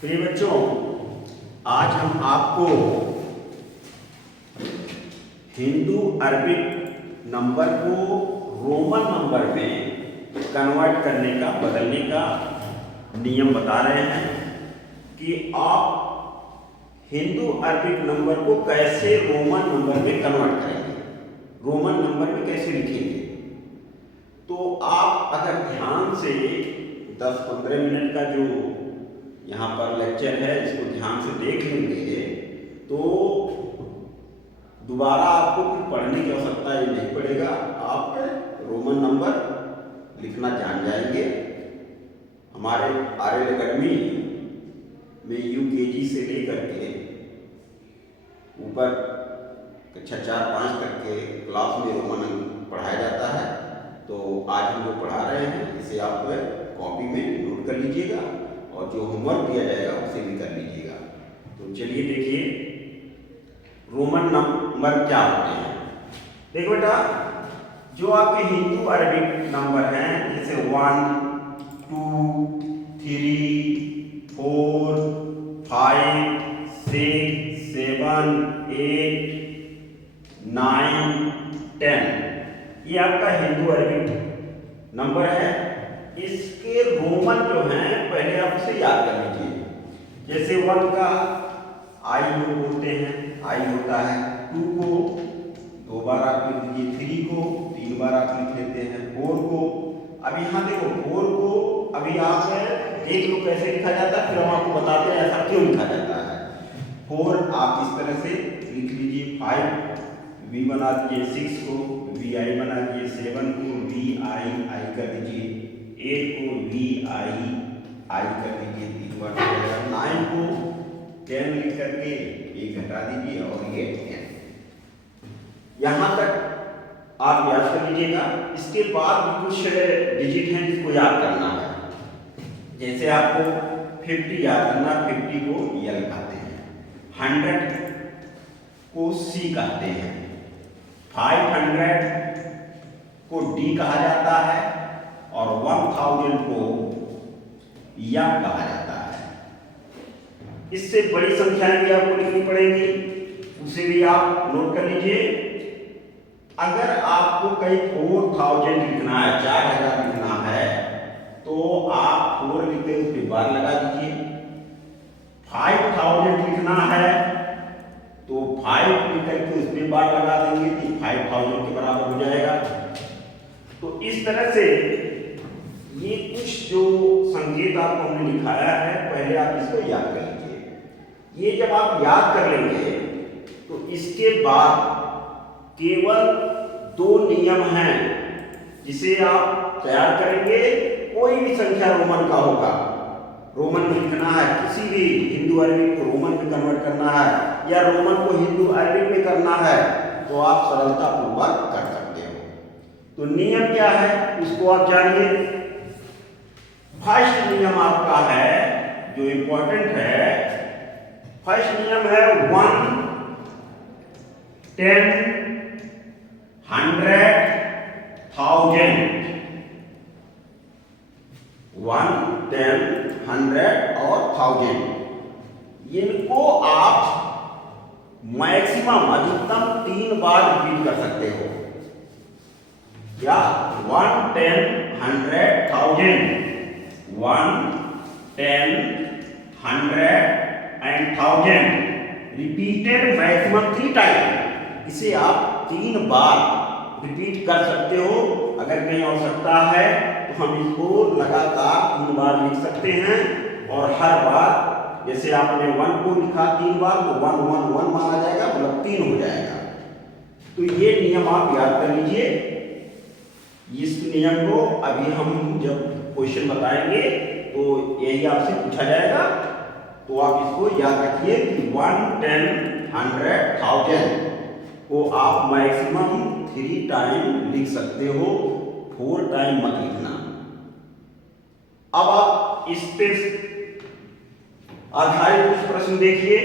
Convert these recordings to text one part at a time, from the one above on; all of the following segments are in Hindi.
प्रिय बच्चों, आज हम आपको हिंदू अरबिक नंबर को रोमन नंबर में कन्वर्ट करने का, बदलने का नियम बता रहे हैं कि आप हिंदू अरबिक नंबर को कैसे रोमन नंबर में कन्वर्ट करेंगे, रोमन नंबर में कैसे लिखेंगे। तो आप अगर ध्यान से 10-15 मिनट का जो यहाँ पर लेक्चर है इसको ध्यान से देख लेंगे तो दोबारा आपको कुछ पढ़ने की आवश्यकता ये नहीं पड़ेगा। आप रोमन नंबर लिखना जान जाएंगे। हमारे आर्यन अकेडमी में यूकेजी से लेकर के ऊपर कक्षा 4-5 तक के क्लास में रोमन पढ़ाया जाता है। तो आज हम जो पढ़ा रहे हैं इसे आप कॉपी में नोट कर लीजिएगा और जो होमवर्क दिया जाएगा उसे भी कर लीजिएगा। तो चलिए देखिए रोमन नंबर क्या होते हैं। देखो बेटा, जो आपके हिंदू अरबिक नंबर हैं जैसे 1, 2, 3, 4, 5, 6, 7, 8, 9, 10, ये आपका हिंदू अरबिक नंबर है। इसके रोमन जो हैं पहले आप इसे याद कर लीजिए। जैसे 1 का आई लोग बोलते हैं, आई होता है। 2 को 2 बार आप लिख लीजिए, 3 को 3 बार आप लिख लेते हैं, 4 को अब यहाँ देखो 4 को अभी आप देख लो कैसे लिखा जाता है, फिर हम आपको बताते हैं ऐसा क्यों लिखा जाता है। 4 आप इस तरह से लिख लीजिए, 5 वी बना दीजिए, 6 को वी आई बना दीजिए, 7 को वी आई आई कर दीजिए, 8 को वी आई आई कर दीजिए, 3 बार 9 को 10 लिख करके 1 घटा दीजिए और ये 10। यहाँ तक आप याद कर लीजिएगा। इसके बाद भी कुछ डिजिट हैं जिसको याद करना है। जैसे आपको 50 याद करना, 50 को एल कहते हैं, 100 को सी कहते हैं, 500 को डी कहा जाता है और 1000 को या कहा जाता है। इससे बड़ी संख्याएं भी आपको लिखनी पड़ेंगी, उसे भी आप नोट कर लीजिए। अगर आपको कहीं 4000 लिखना है, 4000 लिखना है, तो आप 4 लिखते उस पर बार लगा दीजिए। 5000 लिखना है तो 5 लिख करके उस पर बार लगा देंगे कि 5000 के बराबर हो जाएगा। तो इस तरह से ये कुछ जो संकेत आपको हमने लिखाया है, पहले आप इसको याद कर लीजिए। ये जब आप याद कर लेंगे तो इसके बाद केवल 2 नियम हैं जिसे आप तैयार करेंगे। कोई भी संख्या रोमन का होगा, रोमन में लिखना है, किसी भी हिंदू अरबिक को रोमन में कन्वर्ट करना है या रोमन को हिंदू अरबिक में करना है तो आप सरलतापूर्वक कर सकते हो। तो नियम क्या है उसको आप जानिए। फर्स्ट नियम आपका है जो इंपॉर्टेंट है, फर्स्ट नियम है 1, 10, 100, 1000। 1, 10, 100 और 1000 इनको आप मैक्सिमम अधिकतम 3 बार रिपीट कर सकते हो। या 1, 10, 100, 1000, 1, 10, 100 and 1000 रिपीटेड मैक्सिमम 3 टाइम। इसे आप 3 बार रिपीट कर सकते हो। अगर कहीं आवश्यकता है तो हम इसको लगातार 3 बार लिख सकते हैं और हर बार जैसे आपने 1 को लिखा 3 बार तो 1, 1, 1 माना जाएगा, मतलब 3 हो जाएगा। तो ये नियम आप याद कर लीजिए। इस नियम को अभी हम जब क्वेश्चन बताएंगे तो यही आपसे पूछा जाएगा। तो आप इसको याद रखिए कि 1, 10, 100, 1000 को आप मैक्सिमम 3 टाइम लिख सकते हो, 4 टाइम मत लिखना। अब आप इस पे आधारित कुछ प्रश्न देखिए।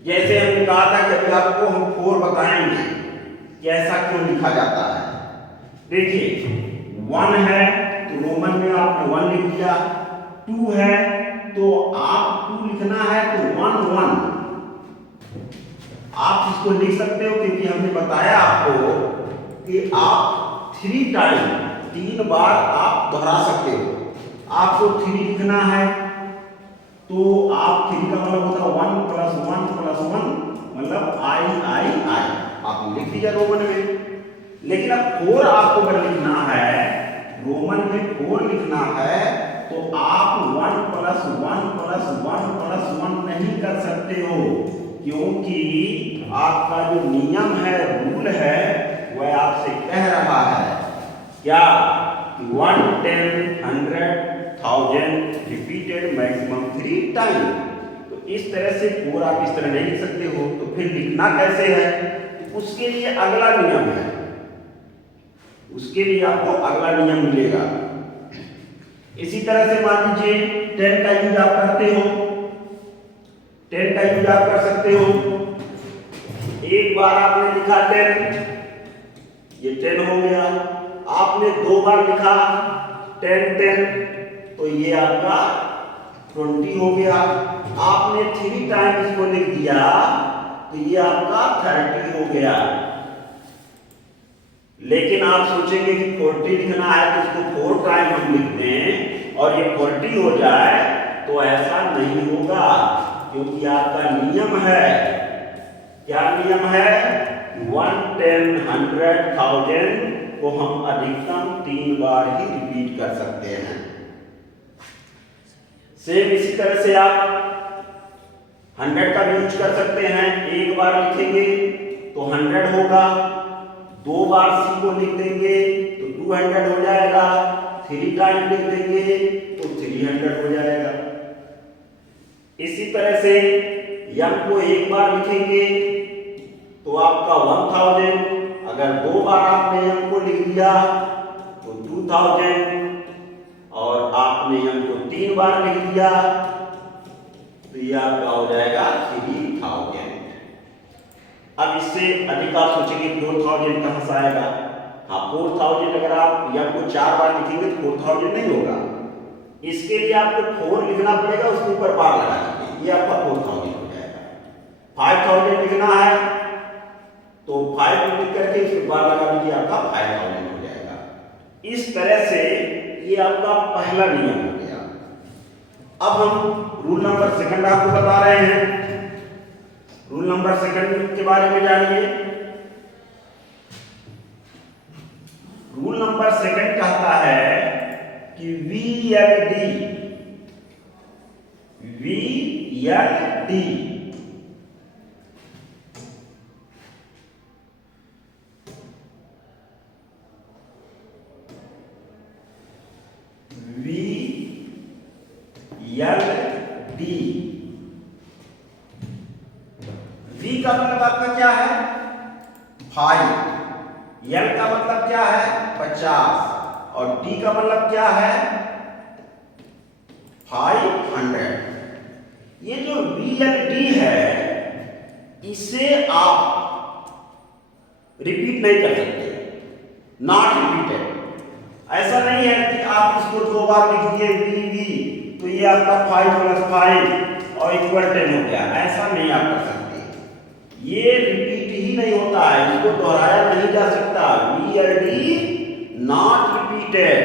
जैसे हमने कहा था कि अभी आपको हम 4 बताएंगे कि ऐसा क्यों लिखा जाता है। देखिए 1 है तो रोमन में आपने 1 लिख दिया, 2 है तो आप 2 लिखना है तो 1 1 आप इसको लिख सकते हो, क्योंकि हमने बताया आपको कि आप 3 टाइम 3 बार आप दोहरा सकते हो। आपको 3 लिखना है तो आप 3 का मतलब होता है 1 + 1 + 1 मतलब I आप लिख दीजिए रोमन में। लेकिन अब 4 आपको अगर लिखना है, रोमन में 4 लिखना है, तो आप 1 + 1 + 1 + 1 नहीं कर सकते हो, क्योंकि आपका जो नियम है, रूल है, वह आपसे कह रहा है क्या 1 10 100 1000 रिपीटेड मैक्सिमम 3 टाइम। तो इस तरह से 4 आप इस तरह नहीं लिख सकते हो। तो फिर लिखना कैसे है, उसके लिए अगला नियम है, उसके लिए आपको अगला नियम मिलेगा। इसी तरह से मान लीजिए 10 का यूज आप करते हो, 10 का यूज आप कर सकते हो। एक बार आपने लिखा 10, ये 10 हो गया। आपने 2 बार लिखा 10 10, तो ये आपका 20 हो गया। आपने 3 टाइम इसको लिख दिया तो ये आपका 30 हो गया। लेकिन आप सोचेंगे कि 40 लिखना है तो इसको 4 टाइम हम लिख दें और ये 40 हो जाए, तो ऐसा नहीं होगा, क्योंकि आपका नियम है, क्या नियम है, 1 10 100 1000 को हम अधिकतम 3 बार ही रिपीट कर सकते हैं। सेम इसी तरह से आप 100 का भी यूज कर सकते हैं। एक बार लिखेंगे तो 100 होगा, 2 बार सी को लिख देंगे तो 200 हो जाएगा, 3 टाइम लिख देंगे तो 300 हो जाएगा। इसी तरह से यम को एक बार लिखेंगे तो आपका 1000, अगर 2 बार आपने यम को लिख दिया तो 2000, और आपने यम को 3 बार लिख दिया तो ये आपका हो जाएगा 3000। अब इससे अधिक आप सोचेंगे 4000 कहां से आएगा। हाँ, 4000 अगर आप यम को 4 बार लिखेंगे तो 4000 नहीं होगा। इसके लिए आपको 4 लिखना पड़ेगा, उसके ऊपर बार लगा दीजिए, ये आपका 4000 हो जाएगा। 5000 लिखना है तो 5 लिख करके उसके बार लगा दीजिए, आपका 5000 हो जाएगा। इस तरह से ये आपका पहला नियम हो गया। अब हम रूल नंबर 2 आपको बता रहे हैं। रूल नंबर 2 के बारे में जानिए। रूल नंबर 2 कहता है कि VLD V का मतलब आपका क्या है, 5, L का मतलब क्या है, 50, और D का मतलब क्या है, 500। ये जो VLD है, इसे आप रिपीट नहीं कर सकते, नॉट रिपीटेड। ऐसा नहीं है कि आप इसको 2 बार लिख दिए VV तो ये आपका 5 + 5 और = 10 हो गया, ऐसा नहीं आप कर सकते। ये रिपीट ही नहीं होता है, इसको दोहराया नहीं जा सकता। VLD नॉट रिपीटेड,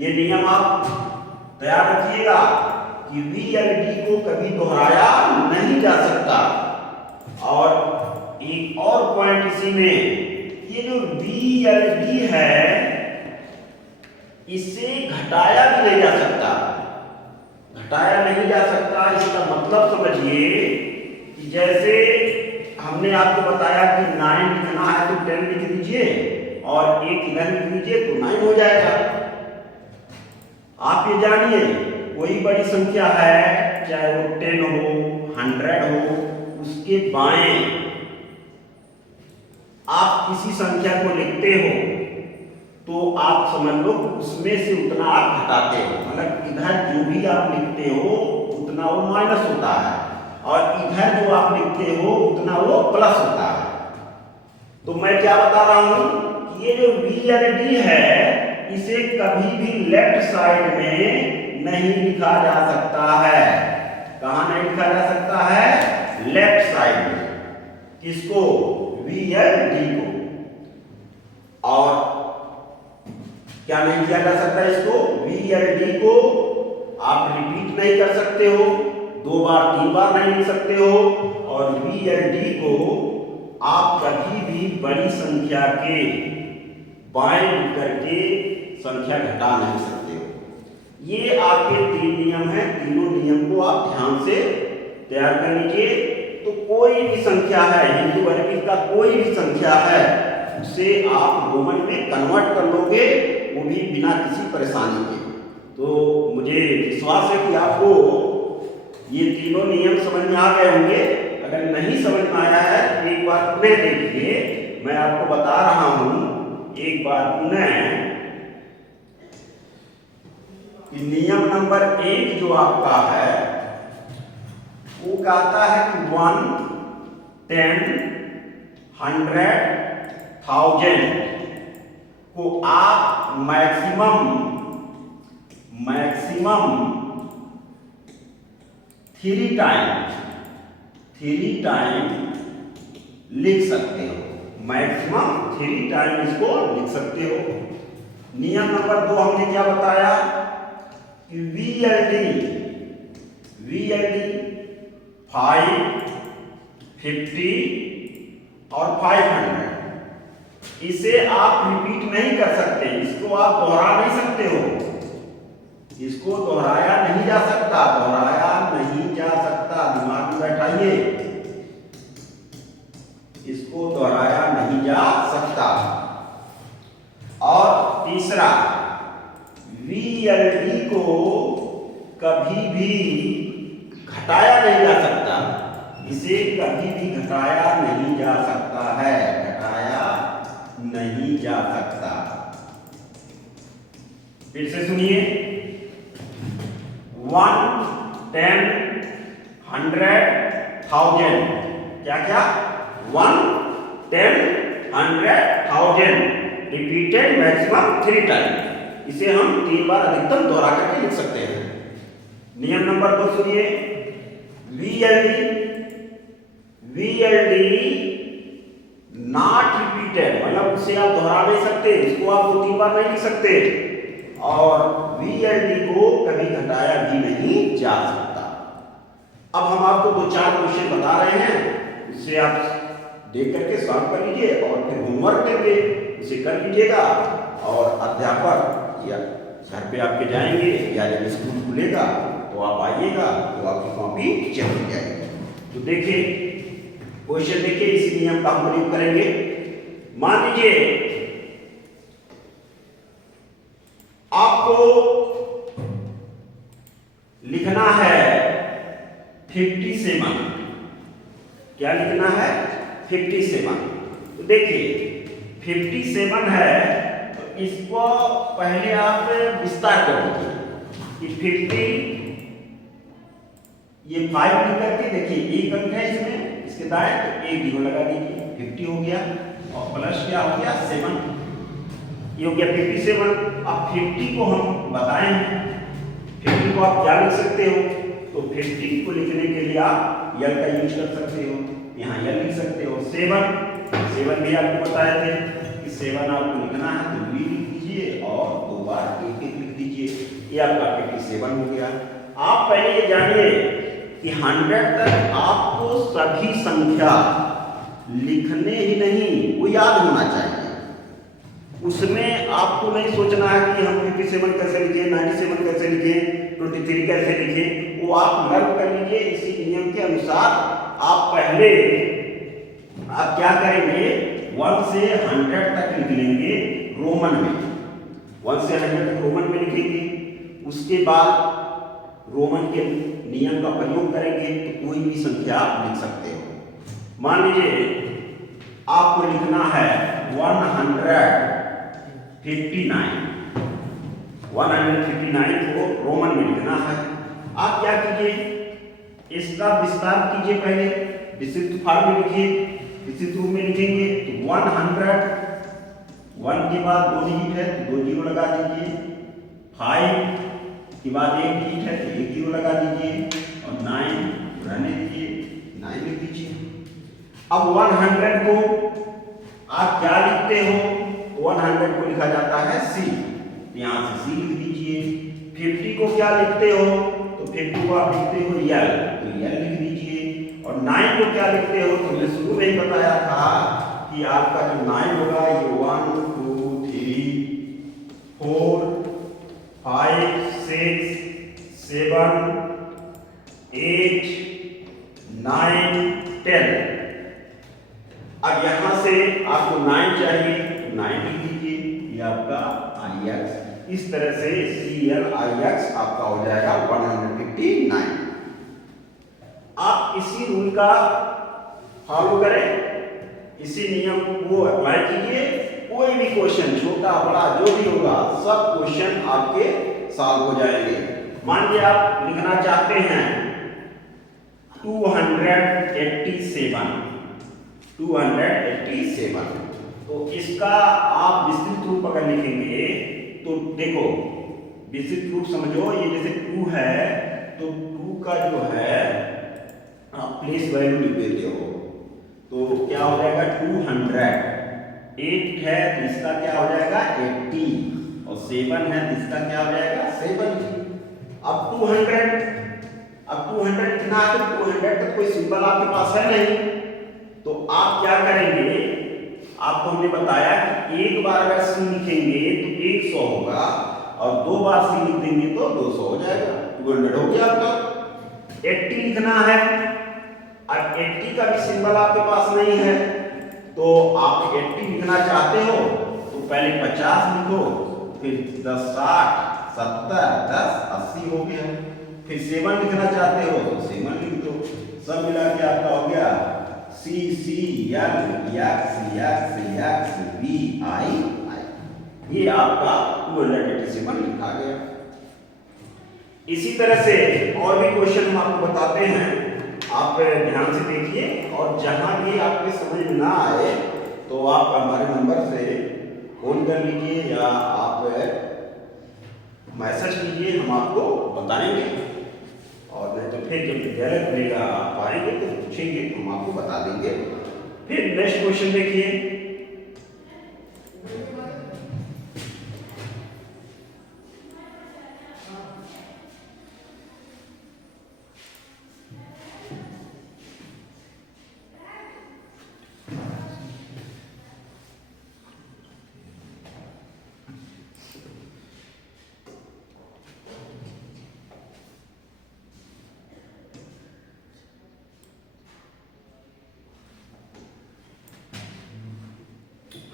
ये नियम आप तैयार रखिएगा कि VLD को कभी दोहराया नहीं जा सकता। और एक और पॉइंट इसी में, ये जो VLD है इसे घटाया भी नहीं जा सकता, घटाया नहीं जा सकता। इसका मतलब समझिए कि जैसे हमने आपको बताया कि 9 लिखना है तो 10 लिख दीजिए और एक इधर लिख दीजिए तो 9 हो जाएगा। आप ये जानिए, कोई बड़ी संख्या है, चाहे वो 10 हो 100 हो, उसके बाएं आप किसी संख्या को लिखते हो तो आप समझ लो उसमें से उतना आप घटाते हो, मतलब इधर जो भी आप लिखते हो उतना वो माइनस होता है और इधर जो आप लिखते हो उतना वो प्लस होता है। तो मैं क्या बता रहा हूं कि ये जो VLD है इसे कभी भी लेफ्ट साइड में नहीं लिखा जा सकता है। कहां नहीं लिखा जा सकता है? लेफ्ट साइड में। किसको? VLD को। और क्या नहीं किया जा सकता इसको? VLD को आप रिपीट नहीं कर सकते हो, 2 बार 3 बार नहीं लिख सकते हो। और VLD को आप कभी भी बड़ी संख्या के बाएं करके संख्या घटा नहीं सकते हो। ये आपके 3 नियम हैं। तीनों नियम को आप ध्यान से तैयार कर लीजिए। तो कोई भी संख्या है, हिंदू अरबी का कोई भी संख्या है, उसे आप रोमन में कन्वर्ट कर लोगे, वो भी बिना किसी परेशानी के। तो मुझे विश्वास है कि आपको ये तीनों नियम समझ में आ गए होंगे। अगर नहीं समझ में आया है तो एक बार पुनः देखिए, मैं आपको बता रहा हूं एक बार पुनः कि नियम नंबर 1 जो आपका है वो कहता है कि 1, 10, 100, 1000 को आप मैक्सिमम 3 टाइम लिख सकते हो। मैक्सिमम 3 टाइम इसको लिख सकते हो। नियम नंबर 2 हमने क्या बताया कि VLD 5, 50 और 500, इसे आप रिपीट नहीं कर सकते, इसको आप दोहरा नहीं सकते हो। इसको दोहराया नहीं जा सकता, दोहराया नहीं जा सकता, दिमाग में बैठाइए, इसको दोहराया नहीं जा सकता। और तीसरा, VLD को कभी भी घटाया नहीं जा सकता, इसे कभी भी घटाया नहीं जा सकता है, घटाया नहीं जा सकता। फिर से सुनिए, 1, 10, 100, 1000, क्या क्या? 1, 10, 100, 1000 रिपीटेड मैक्सिमम 3 टाइम। इसे हम 3 बार अधिकतम दोहरा करके लिख सकते हैं। नियम नंबर 2 सुनिए, VLD नॉट रिपीटेड, मतलब उसे आप दोहरा नहीं सकते, इसको आप 2-3 बार नहीं लिख सकते। और VLD को कभी घटाया भी नहीं जा सकता। अब हम आपको 2-4 क्वेश्चन बता रहे हैं, उससे आप देख करके सॉल्व कर लीजिए और फिर होमवर्क देंगे, उसे कर लीजिएगा। और अध्यापक या घर पे आपके जाएंगे या जब स्कूल खुलेगा तो आप आइएगा तो आपकी कॉपी चेक हो जाएगी। तो देखिए क्वेश्चन, देखिए इसी नियम का हम प्रयोग करेंगे। मान लीजिए आपको लिखना है 57, क्या लिखना है? 57। तो देखिए 57 है, तो इसको पहले आप विस्तार कर दीजिए कि 50, ये 5 लिख करके देखिए 1 अंक है इसमें, इसके दाएं तो 1 0 लगा दीजिए, 50 हो गया। और प्लस क्या हो गया? 7, ये हो गया 57। अब 50 को हम बताएं, 50 को आप क्या लिख सकते हो? तो 50 को लिखने के लिए आप यल का यूज कर सकते हो, यहाँ यल लिख सकते हो। 7 भी आपको बताए थे कि 7 आपको लिखना है तो भी लिख दीजिए और 2 बार 1 लिख दीजिए, ये आपका 57 हो गया। आप पहले ये जानिए कि 100 तक आपको सभी संख्या लिखने ही नहीं, वो याद होना चाहिए। उसमें आपको नहीं सोचना है कि हम 57 कैसे लिखे, 97 कैसे लिखे, 23 कैसे लिखे, वो आप लर्न कर लीजिए। इसी नियम के अनुसार आप पहले आप क्या करेंगे, 1 से 100 तक लिख लेंगे रोमन में, 1 से 100 तक रोमन में लिखेंगे। उसके बाद रोमन के नियम का प्रयोग करेंगे तो कोई भी संख्या आप लिख सकते हो। मान लीजिए आपको लिखना है 159 को रोमन में लिखना है। आप क्या कीजिए, इसका विस्तार कीजिए, पहले विशिष्ट फॉर्म में लिखिए, विशिष्ट रूप में लिखेंगे तो 100, 1 के बाद 2 डिजिट है तो 2 0 लगा दीजिए, 5 उसके बाद एक डिजिट है तो एक जीरो लगा दीजिए और 9 रहने दीजिए, 9 लिख दीजिए। अब 100 को आप क्या लिखते हो? 100 को लिखा जाता है C, यहाँ से C लिख दीजिए। 50 को क्या लिखते हो? तो 50 को आप लिखते हो L, तो L लिख दीजिए। और 9 को क्या लिखते हो? तो मैंने शुरू में ही बताया था कि आपका जो 9 होगा ये 1 2 3 4 5 6 7 8 9 10। अब यहां से आपको 9 चाहिए, 9 लिख दीजिए, ये आपका IX। इस तरह से CLIX आपका हो जाएगा 159। आप इसी रूल का फॉलो करें, इसी नियम को अप्लाई कीजिए। कोई भी क्वेश्चन छोटा बड़ा जो भी होगा सब क्वेश्चन आपके सॉल्व हो जाएंगे। मान लीजिए आप लिखना चाहते हैं 287, तो इसका आप विस्तृत रूप अगर लिखेंगे तो देखो विस्तृत रूप समझो, ये जैसे 2 है तो 2 का जो है आप प्लेस वैल्यू लिख देते हो तो क्या हो जाएगा 200। 8 है तो इसका क्या हो जाएगा 80 और 7 है तो इसका क्या हो जाएगा 70। अब 200 लिखना है तो 200 का कोई सिंबल आपके पास है नहीं, तो आप क्या करेंगे? आपको हमने बताया कि एक बार अगर C लिखेंगे तो 100 होगा और 2 बार C लिख देंगे तो 200 हो जाएगा, 200 हो गया आपका। 80 लिखना है, अब 80 का भी सिंबल आपके पास नहीं है तो आप 80 लिखना चाहते हो तो पहले 50 लिखो, फिर 10 60 70 10 80 हो गया। फिर 7 लिखना चाहते हो तो 7 लिख दो, सब मिला के आपका हो गया C C L X V I I। ये आपका 287 लिखा गया। इसी तरह से और भी क्वेश्चन हम आपको बताते हैं, आप ध्यान से देखिए और जहां भी आपके समझ में ना आए तो आप हमारे नंबर से फोन कर लीजिए या आप मैसेज कीजिए, हम आपको बताएंगे। और नहीं तो फिर जब विद्यालय खुलेगा आप आएंगे तो पूछेंगे तो हम आपको बता देंगे। फिर नेक्स्ट क्वेश्चन देखिए,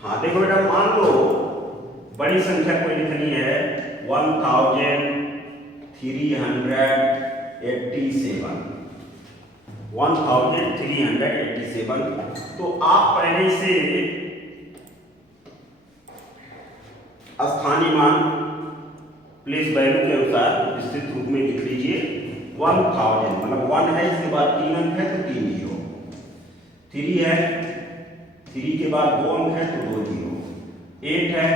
हाँ देखो बेटा, मान लो बड़ी संख्या कोई लिखनी है 1387, तो आप पहले से स्थानीय मान प्लेस वैल्यू के अनुसार विस्तृत रूप में लिख लीजिए। 1000 मतलब 1 है, इसके बाद 3 अंक है तो 3 जीरो, 3 है 3 के बाद 2 अंक है तो 2 जीरो, 8 है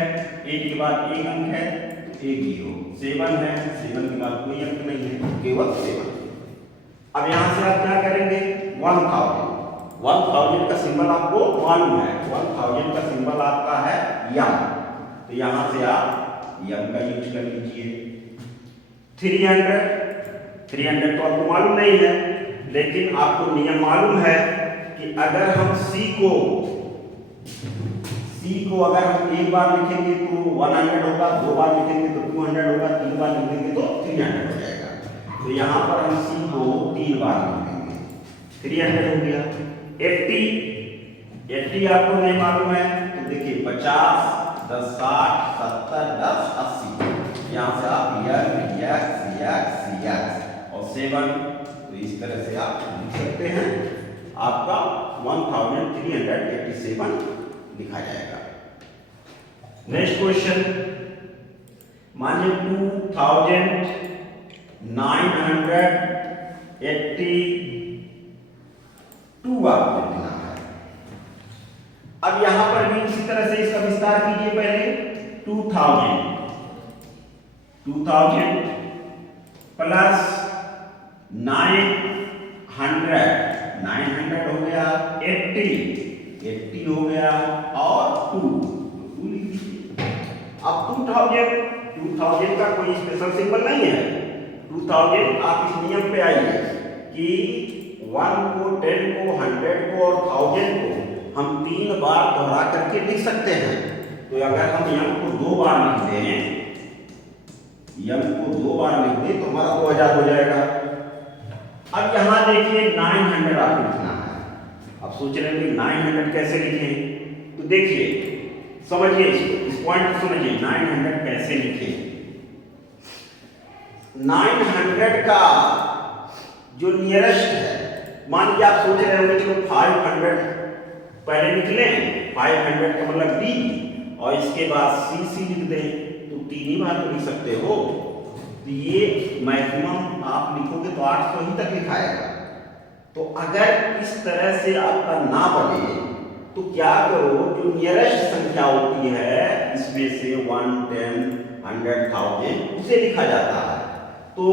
8 के बाद 1 अंक है तो 1 जीरो, 7 है 7 के बाद कोई अंक नहीं है केवल 7। अब यहां से आप क्या करेंगे? 1000 का सिंबल आपको मालूम है, 1000 का सिंबल आपका है यम, तो यहां से आप यम का यूज कर लीजिए। 300 तो आपको मालूम नहीं है, लेकिन आपको नियम मालूम है कि अगर हम C को अगर हम एक बार लिखेंगे तो 100 होगा, 2 बार लिखेंगे तो 200 होगा, 3 बार लिखेंगे तो 300 हो जाएगा। तो यहाँ पर हम C को 3 बार लिखेंगे, 300 हो गया। 80 आपको नहीं मालूम है तो देखिए 50 10 60 70 10 80, यहाँ से आप X और 7, तो इस तरह से आप लिख सकते हैं, आपका 1387 लिखा जाएगा। नेक्स्ट क्वेश्चन, मानिए 2982 आपको लिखना है। अब यहां पर भी इसी तरह से इसका विस्तार कीजिए। पहले 2000 प्लस 900 हो गया, 80 हो गया और 2 लिख दीजिए। अब 2000 का कोई स्पेशल सिंबल नहीं है। 2000 आप इस नियम पे आइए कि 1 को, 10 को, 100 को और 1000 को हम 3 बार दोहरा करके लिख सकते हैं। तो अगर हम यम को 2 बार लिख दें, तो हमारा 2000 हो जाएगा। अब यहाँ देखिए 900 आपको लिखना है। अब सोच रहे हैं 900 कैसे लिखें, तो देखिए समझिए इस पॉइंट को समझिए। 900 कैसे लिखें? 900 का जो नियरेस्ट है, मान लीजिए आप सोच रहे होंगे चलो 500 पहले निकले, 500 का मतलब D और इसके बाद CC लिख दें, तो 3 ही बार तो लिख सकते हो। तो ये मैक्सिमम आप लिखोगे तो 800 ही तक लिखाएगा। तो अगर इस तरह से आपका ना बने तो क्या करो, जो नियरेस्ट संख्या होती है इसमें से 1, 10, 100, 1000 उसे लिखा जाता है। तो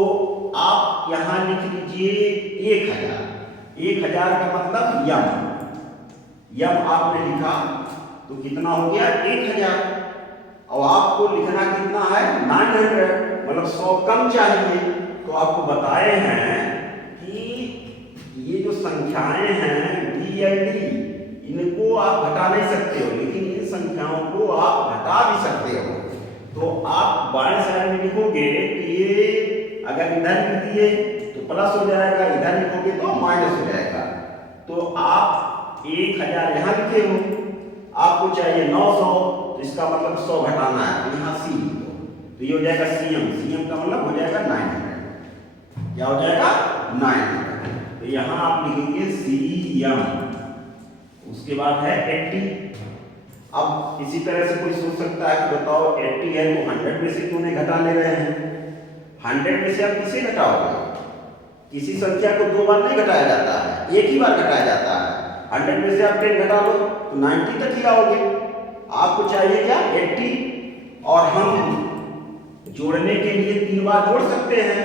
आप यहां लिख लीजिए 1000। 1000 का मतलब यम आपने लिखा तो कितना हो गया 1000। और आपको लिखना कितना है 900, मतलब 100 कम चाहिए। तो आपको बताए हैं कि ये जो संख्याएं हैं DLD, इनको आप घटा नहीं सकते हो, लेकिन इन संख्याओं को आप घटा भी सकते हो। तो आप बाएं साइड में लिखोगे कि ये अगर इधर लिख दिए तो प्लस हो जाएगा, इधर लिखोगे तो माइनस हो जाएगा। तो आप 1000 यहाँ लिखे हो, आपको चाहिए 900, तो इसका मतलब 100 घटाना है, तो यहाँ C लिख दो। तो ये हो जाएगा CM का मतलब हो जाएगा 900। क्या हो जाएगा 900। तो यहाँ आप लिखेंगे CM, उसके बाद है 80। अब इसी तरह से कोई सोच सकता है कि बताओ 80 है तो 100 में से क्यों नहीं घटा ले रहे हैं? 100 में से आप किसे घटाओगे? किसी संख्या को 2 बार नहीं घटाया जाता है, एक ही बार घटाया जाता है। 100 में से आप 10 घटा लो तो 90 तक ही आओगे। आपको चाहिए क्या 80, और हम जोड़ने के लिए 3 बार जोड़ सकते हैं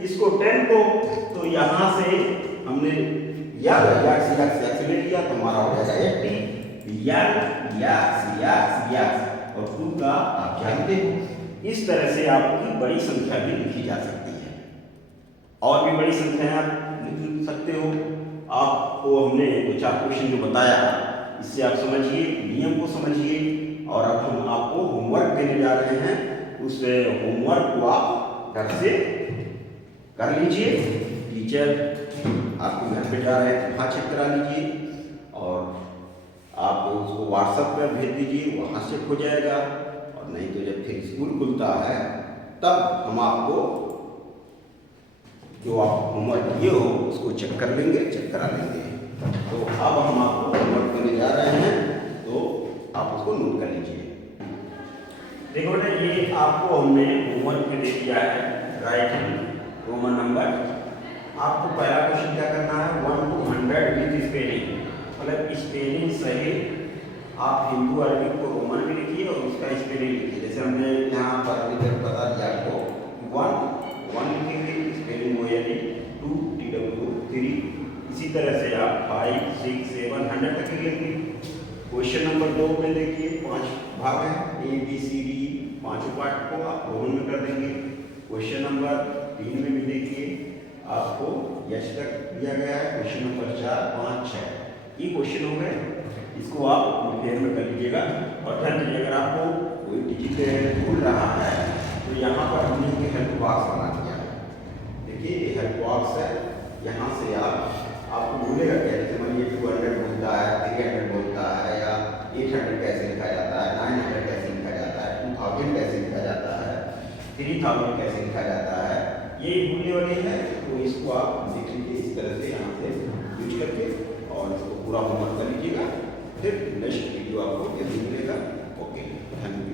इसको 10 को। तो यहाँ से हमने यक्स ले लिया तो हमारा हो जाएगा 80। यक्स और 2 का आप जानते हो। इस तरह से आपकी बड़ी संख्या भी लिखी जा सकती है। और भी बड़ी संख्या आप लिख सकते हो। आपको हमने 2-4 क्वेश्चन जो बताया, इससे आप समझिए, नियम को समझिए। और अब हम आपको होमवर्क देने जा रहे हैं, उस होमवर्क को आप घर से कर लीजिए। टीचर आपके घर पे जा रहे हैं तो वहाँ चेक करा लीजिए, और आप उसको व्हाट्सएप पर भेज दीजिए, वहाँ चेक हो जाएगा। और नहीं तो जब फिर स्कूल खुलता है तब हम आपको जो आप होमवर्क किए हो उसको चेक कर लेंगे, चेक करा लेंगे। तो अब हम आपको होमवर्क करने जा रहे हैं, तो आप उसको नोट कर लीजिए। देखो बेटा, ये आपको हमने होमवर्क में दे दिया है राइटिंग रोमन नंबर। आपको पहला क्वेश्चन क्या करना है, 1 to 100 विद स्पेलिंग, मतलब स्पेलिंग सहित आप हिंदू अरबिक को रोमन में लिखिए और उसका स्पेलिंग लिखिए। जैसे हमने यहाँ पर लिखकर बता दिया आपको, 1 लिखेंगे, स्पेलिंग हो यानी 2 TW 3। इसी तरह से आप 5, 6, 7, 100 तक लिखेंगे। क्वेश्चन नंबर 2 में देखिए 5 भाग है, ABCD 5 पार्ट को आप रोमन में कर देंगे। क्वेश्चन नंबर 3 में भी देखिए आपको यश तक दिया गया है। क्वेश्चन नंबर 4, 5, 6 ये क्वेश्चन हो गए, इसको आप फेयर में कर लीजिएगा। और ध्यान दीजिए, अगर आपको कोई डिजिटल भूल रहा है तो यहाँ पर हमने ये हेल्प बॉक्स बना दिया है। देखिए ये हेल्प बॉक्स है, यहाँ से आपको भूलेगा क्या, जैसे मानिए 200 बोलता है, 300 बोलता है, या 800 कैसे लिखा जाता है, 900 कैसे लिखा जाता है, 2000 कैसे लिखा जाता है, 3000 कैसे लिखा जाता है, ये भूलने वाले हैं। तो इसको आप देख लीजिए इस तरह से यहाँ से यूज करके, और इसको पूरा होमवर्क कर लीजिएगा। फिर नेक्स्ट वीडियो आपको जल्दी मिलेगा। Okay, thank you.